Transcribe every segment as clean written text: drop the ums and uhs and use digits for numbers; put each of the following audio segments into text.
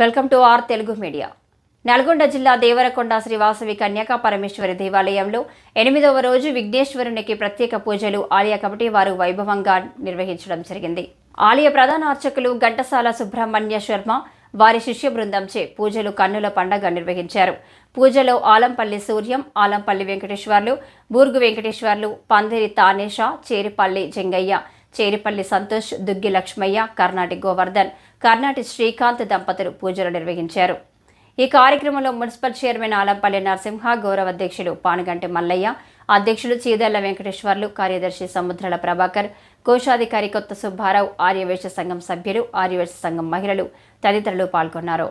Welcome to our Telugu media. Nalgonda జిల్లా దేవరకొండ శ్రీ వాసవి కన్యకా పరమేశ్వరి దేవాలయంలో 8వ రోజు విఘ్నేశ్వరునికి ప్రత్యేక పూజలు ఆలయ కమిటీ వారు వైభవంగా నిర్వహించడం జరిగింది. ఆలయ ప్రధాన అర్చకులు ఘంటసాల సుబ్రహ్మణ్య శర్మ వారి శిష్య బృందంచే పూజలు కన్నుల పండగ నిర్వహించారు. పూజలో ఆలంపల్లి సూర్యం, ఆలంపల్లి వెంకటేశ్వర్లు, బూర్గు వెంకటేశ్వర్లు, పందిరి తానేష, చేరిపల్లి జంగయ్య, చేరిపల్లి సంతోష్, దుగ్గి లక్ష్మయ్య, కర్ణాటి గోవర్ధన్, కర్ణాటి శ్రీకాంత్ దంపతులు పూజలు నిర్వహించారు. ఈ కార్యక్రమంలో మున్సిపల్ చైర్మన్ ఆలంపల్లి నరసింహ, గౌరవ అధ్యక్షులు పానుగంటి మల్లయ్య, అధ్యక్షులు చీదళ్ల వెంకటేశ్వర్లు, కార్యదర్శి సముద్రాల ప్రభాకర్, కోశాధికారి కొత్త సుబ్బారావు, ఆర్యవేశ సంఘం సభ్యులు, ఆర్యవేశ సంఘం మహిళలు తదితరులు పాల్గొన్నారు.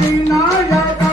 వినాయక